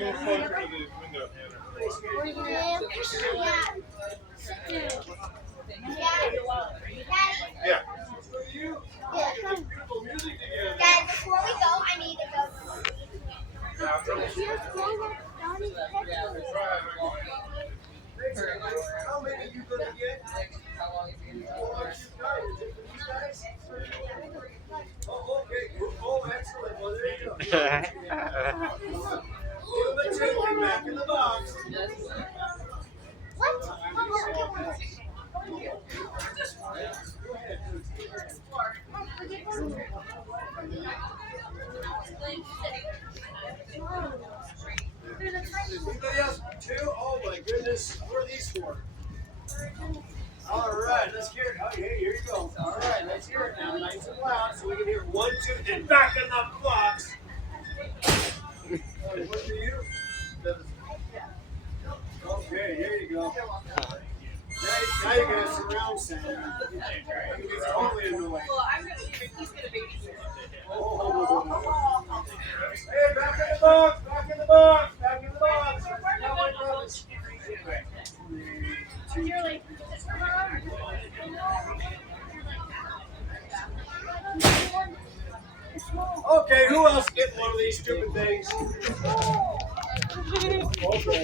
move closer to the window, Hannah. Yeah. Dad, before we go, I need to go. How many are you going to get? Oh, okay. Oh, excellent. Well, there you go. Give him a ticket back in the box. Anybody else? Two? Oh my goodness. What are these for? All right, let's hear it. Oh, yeah, here you go. All right, let's hear it now. Nice and loud so we can hear 1, 2, and back in the box. What do you? Okay, here you go. Now you got surround sound. It's totally annoying. Well, I'm gonna leave it. He's gonna babysit. Oh. Hey, back in the box! Back in the box! Back in the box! Now my brothers. You're like, Okay, who else getting one of these stupid things? Okay.